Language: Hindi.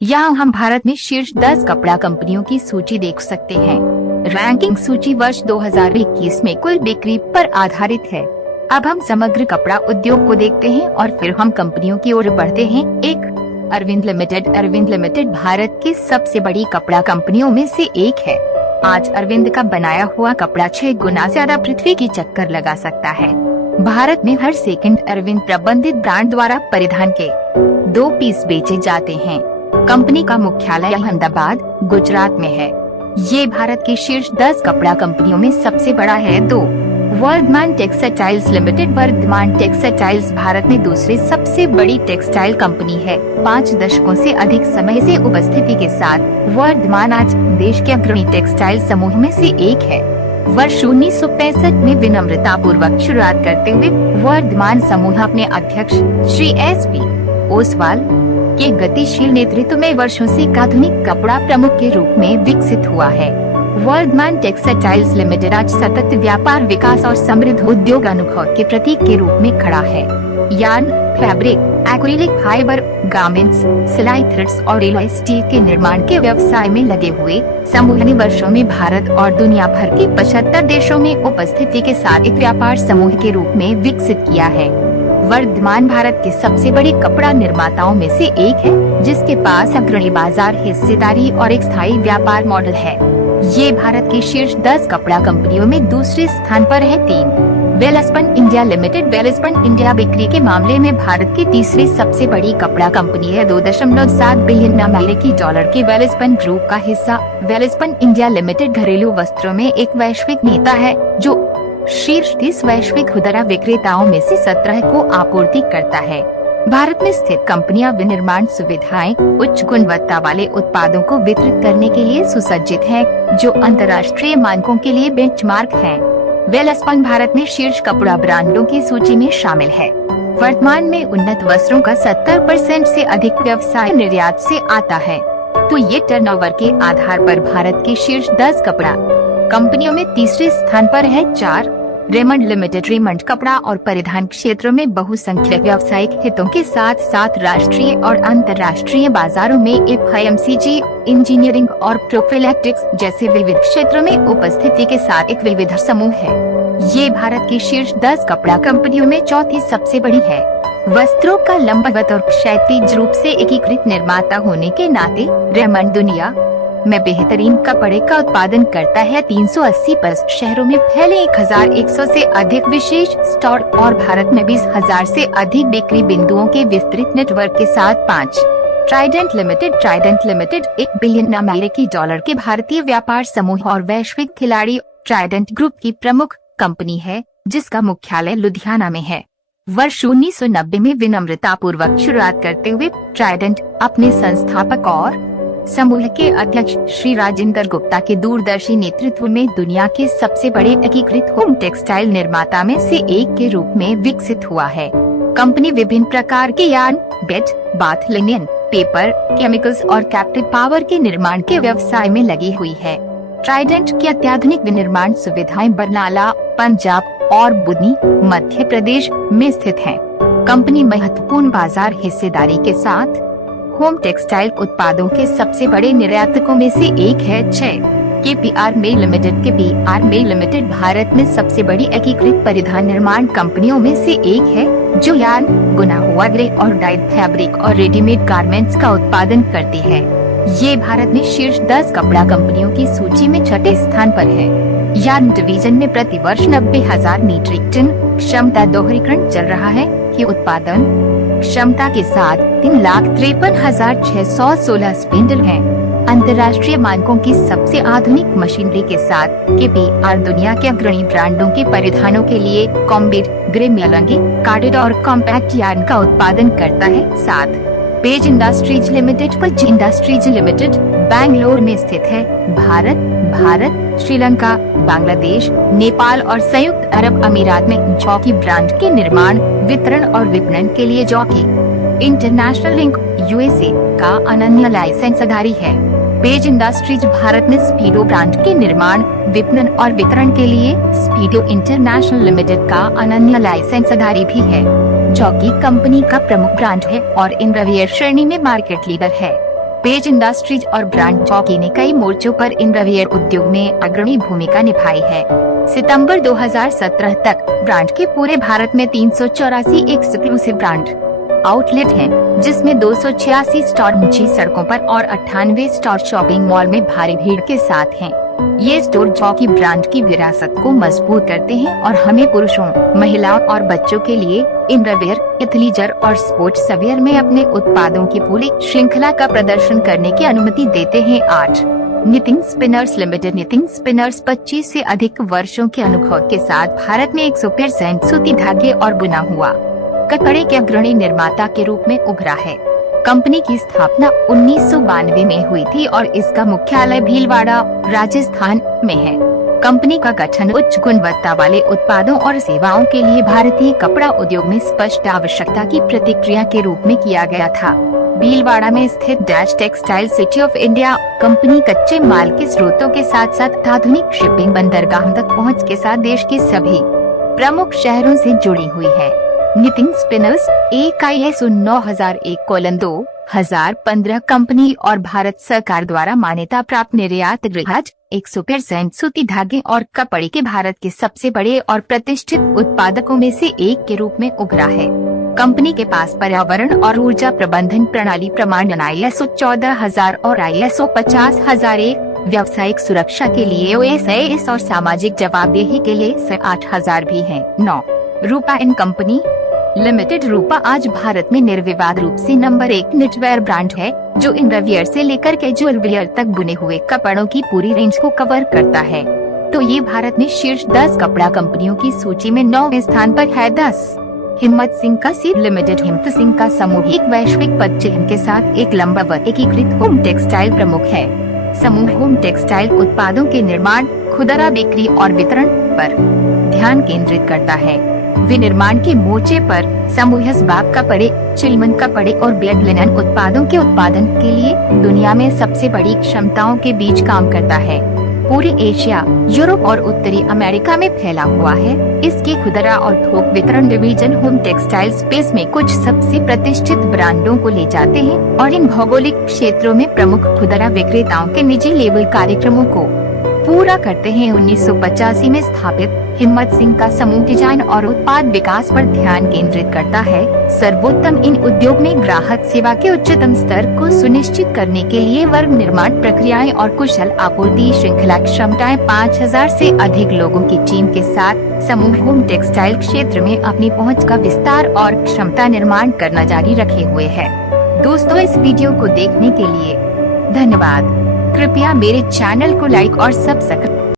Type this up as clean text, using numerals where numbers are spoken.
यहाँ हम भारत में शीर्ष 10 कपड़ा कंपनियों की सूची देख सकते हैं। रैंकिंग सूची वर्ष 2021 में कुल बिक्री पर आधारित है। अब हम समग्र कपड़ा उद्योग को देखते हैं और फिर हम कंपनियों की ओर बढ़ते हैं। एक, अरविंद लिमिटेड। अरविंद लिमिटेड भारत की सबसे बड़ी कपड़ा कंपनियों में से एक है। आज अरविंद का बनाया हुआ कपड़ा 6 गुना ज्यादा पृथ्वी की चक्कर लगा सकता है। भारत में हर सेकंड अरविंद प्रबंधित ब्रांड द्वारा परिधान के 2 पीस बेचे जाते हैं। कंपनी का मुख्यालय अहमदाबाद, गुजरात में है। ये भारत की शीर्ष 10 कपड़ा कंपनियों में सबसे बड़ा है। 2, Vardhaman textiles limited. Vardhaman textiles Bharat में दूसरी सबसे बड़ी टेक्सटाइल कंपनी है। 5 दशकों से अधिक समय से उपस्थिति के साथ वर्धमान आज देश के अग्रणी टेक्सटाइल समूह में से एक है। वर्ष 1965 में विनम्रता पूर्वक शुरुआत करते हुए वर्धमान समूह अपने अध्यक्ष श्री SP ओसवाल के गतिशील नेतृत्व में वर्षों से एक आधुनिक कपड़ा प्रमुख के रूप में विकसित हुआ है। वर्धमान टेक्सटाइल्स लिमिटेड आज सतत व्यापार विकास और समृद्ध उद्योग अनुभव के प्रतीक के रूप में खड़ा है। Yarn, fabric, acrylic fibre, garments, सिलाई थ्रेड्स और एलॉय स्टील के निर्माण के व्यवसाय में लगे हुए समूह ने वर्षों में भारत और दुनिया भर के 75 देशों में उपस्थिति के साथ एक व्यापार समूह के रूप में विकसित किया है। वर्धमान भारत के सबसे बड़े कपड़ा निर्माताओं में से एक है, जिसके पास अग्रणी बाजार हिस्सेदारी और एक स्थायी व्यापार मॉडल है। ये भारत की शीर्ष 10 कपड़ा कंपनियों में दूसरे स्थान पर है। 3, Welspun India limited. Welspun India बिक्री के मामले में भारत की तीसरी सबसे बड़ी कपड़ा कंपनी है। 2.7 बिलियन अमेरिकी डॉलर के वेलस्पन ग्रुप का हिस्सा वेलस्पन इंडिया लिमिटेड घरेलू वस्त्रों में एक वैश्विक नेता है, जो शीर्ष 30 वैश्विक खुदरा विक्रेताओं में से 17 को आपूर्ति करता है। भारत में स्थित कंपनियां विनिर्माण सुविधाएं, उच्च गुणवत्ता वाले उत्पादों को वितरित करने के लिए सुसज्जित हैं, जो अंतर्राष्ट्रीय मानकों के लिए बेंचमार्क हैं। वेलस्पन भारत में शीर्ष कपड़ा ब्रांडों की सूची में शामिल है। वर्तमान में उन्नत वस्त्रों का 70% से अधिक व्यवसाय निर्यात से आता है। तो ये टर्नओवर के आधार पर भारत की शीर्ष 10 कपड़ा कंपनियों में तीसरे स्थान पर है। 4, रेमंड लिमिटेड। रेमंड कपड़ा और परिधान क्षेत्रों में बहुसंख्यक व्यावसायिक हितों के साथ साथ राष्ट्रीय और अंतर्राष्ट्रीय बाजारों में FMCG, इंजीनियरिंग और प्रोफिलैक्टिक्स जैसे विविध क्षेत्रों में उपस्थिति के साथ एक विविध समूह है। ये भारत की शीर्ष 10 कपड़ा कंपनियों में चौथी सबसे बड़ी है। वस्त्रों का लंबवत और क्षैतिज रूप से एकीकृत निर्माता होने के नाते रेमंड दुनिया में बेहतरीन कपड़े का उत्पादन करता है। 380 प्लस शहरों में फैले 1100 से अधिक विशेष स्टोर और भारत में 20,000 से अधिक बिक्री बिंदुओं के विस्तृत नेटवर्क के साथ। 5, Trident limited. Trident limited 1 billion अमेरिकी डॉलर के भारतीय व्यापार समूह और वैश्विक खिलाड़ी ट्राइडेंट ग्रुप की प्रमुख कंपनी है, जिसका मुख्यालय लुधियाना में है। वर्ष 1990 में विनम्रता पूर्वक शुरुआत करते हुए ट्राइडेंट अपने संस्थापक और समूह के अध्यक्ष श्री राजेंद्र गुप्ता के दूरदर्शी नेतृत्व में दुनिया के सबसे बड़े एकीकृत होम टेक्सटाइल निर्माता में से एक के रूप में विकसित हुआ है। कंपनी विभिन्न प्रकार के yarn, bed, bath linen, paper, chemicals और कैप्टिव पावर के निर्माण के व्यवसाय में लगी हुई है। ट्राइडेंट की अत्याधुनिक विनिर्माण सुविधाएं बरनाला, पंजाब और बुधनी, मध्य प्रदेश में स्थित है। कंपनी महत्वपूर्ण बाजार हिस्सेदारी के साथ होम टेक्सटाइल उत्पादों के सबसे बड़े निर्यातकों में से एक है। 6, KPR mill limited. KPR mill limited Bharat में सबसे बड़ी एकीकृत परिधान निर्माण कंपनियों में से एक है, जो यार्न, बुना हुआ ग्रे और डाइड फैब्रिक और रेडीमेड गारमेंट्स का उत्पादन करती है। ये भारत में शीर्ष 10 कपड़ा कंपनियों की सूची में 6ठे स्थान पर है। यार्न डिवीजन में प्रति वर्ष 90,000 मीट्रिक टन क्षमता दोहरीकरण चल रहा है, कि उत्पादन क्षमता के साथ 3,53,616 स्पिंडल हैं। अंतर्राष्ट्रीय मानकों की सबसे आधुनिक मशीनरी के साथ KPR दुनिया के अग्रणी ब्रांडों के परिधानों के लिए कॉम्बिट, ग्रे मेलंगी, कार्डेड और कॉम्पैक्ट यार्न का उत्पादन करता है। 7, page industries limited. Page industries limited Bangalore में स्थित है। भारत, श्रीलंका, बांग्लादेश, नेपाल और संयुक्त अरब अमीरात में जॉकी ब्रांड के निर्माण, वितरण और विपणन के लिए जॉकी इंटरनेशनल इंक USA का अनन्य लाइसेंसधारी है। पेज इंडस्ट्रीज भारत में स्पीडो ब्रांड के निर्माण, विपणन और वितरण के लिए स्पीडो इंटरनेशनल लिमिटेड का अनन्य लाइसेंसधारी भी है। जॉकी कंपनी का प्रमुख ब्रांड है और इनरवियर श्रेणी में मार्केट लीडर है। पेज इंडस्ट्रीज और ब्रांड जॉकी ने कई मोर्चों पर इनरवियर उद्योग में अग्रणी भूमिका निभाई है। सितंबर 2017 तक ब्रांड के पूरे भारत में 384 एक्सक्लूसिव ब्रांड आउटलेट हैं, जिसमें 286 स्टोर ऊंची सड़कों पर और 98 स्टोर शॉपिंग मॉल में भारी भीड़ के साथ हैं। ये स्टोर जॉकी ब्रांड की विरासत को मजबूत करते हैं और हमें पुरुषों, महिलाओं और बच्चों के लिए इनरवियर, एथलीजर और स्पोर्ट्स वियर में अपने उत्पादों की पूरी श्रृंखला का प्रदर्शन करने की अनुमति देते हैं। 8 knitting spinners limited. Knitting spinners 25 से अधिक वर्षों के अनुभव के साथ भारत में 100% सूती धागे और बुना हुआ कपड़े के अग्रणी निर्माता के रूप में उभरा है। कंपनी की स्थापना 1992 में हुई थी और इसका मुख्यालय भीलवाड़ा, राजस्थान में है। कंपनी का गठन उच्च गुणवत्ता वाले उत्पादों और सेवाओं के लिए भारतीय कपड़ा उद्योग में स्पष्ट आवश्यकता की प्रतिक्रिया के रूप में किया गया था। भीलवाड़ा में स्थित dash textile city of India company कच्चे माल के स्रोतों के साथ साथ आधुनिक शिपिंग बंदरगाहों तक पहुँच के साथ देश के सभी प्रमुख शहरों से जुड़ी हुई है। निटिंग स्पिनर्स ISO 9001:2015 कंपनी और भारत सरकार द्वारा मान्यता प्राप्त निर्यात गृहज 100% सूती धागे और कपड़े के भारत के सबसे बड़े और प्रतिष्ठित उत्पादकों में से एक के रूप में उभरा है। कंपनी के पास पर्यावरण और ऊर्जा प्रबंधन प्रणाली प्रमाणन ISO 14000 और ISO 50001, व्यावसायिक सुरक्षा के लिए OSIS और सामाजिक जवाबदेही के लिए ISO 8000 भी है। 9 रूपा एंड कंपनी लिमिटेड। रूपा आज भारत में निर्विवाद रूप से नंबर 1 निटवेयर ब्रांड है, जो इनरवियर से लेकर कैजुअल वियर तक बुने हुए कपड़ों की पूरी रेंज को कवर करता है। तो ये भारत में शीर्ष 10 कपड़ा कंपनियों की सूची में 9वें स्थान पर है। 10 हिम्मत सिंह का सीड लिमिटेड। हिम्मत सिंह का समूह एक वैश्विक पदचिह्न के साथ एक लंबवत एकीकृत होम टेक्सटाइल प्रमुख है। समूह होम टेक्सटाइल उत्पादों के निर्माण, खुदरा बिक्री और वितरण पर ध्यान केंद्रित करता है। विनिर्माण के मोर्चे पर समूह बाग कपड़े, चिलमन कपड़े और बेड लिनन उत्पादों के उत्पादन के लिए दुनिया में सबसे बड़ी क्षमताओं के बीच काम करता है। पूरे एशिया, यूरोप और उत्तरी अमेरिका में फैला हुआ है। इसके खुदरा और थोक वितरण डिवीजन होम टेक्सटाइल स्पेस में कुछ सबसे प्रतिष्ठित ब्रांडों को ले जाते हैं और इन भौगोलिक क्षेत्रों में प्रमुख खुदरा विक्रेताओं के निजी लेबल कार्यक्रमों को पूरा करते हैं। 1985 में स्थापित हिम्मत सिंह का समूह डिजाइन और उत्पाद विकास पर ध्यान केंद्रित करता है। सर्वोत्तम इन उद्योग में ग्राहक सेवा के उच्चतम स्तर को सुनिश्चित करने के लिए वर्ग निर्माण प्रक्रियाएं और कुशल आपूर्ति श्रृंखला क्षमताएं 5000 से अधिक लोगों की टीम के साथ समूह होम टेक्सटाइल क्षेत्र में अपनी पहुंच का विस्तार और क्षमता निर्माण करना जारी रखे हुए है। दोस्तों, इस वीडियो को देखने के लिए धन्यवाद। कृपया मेरे चैनल को लाइक और सब्सक्राइब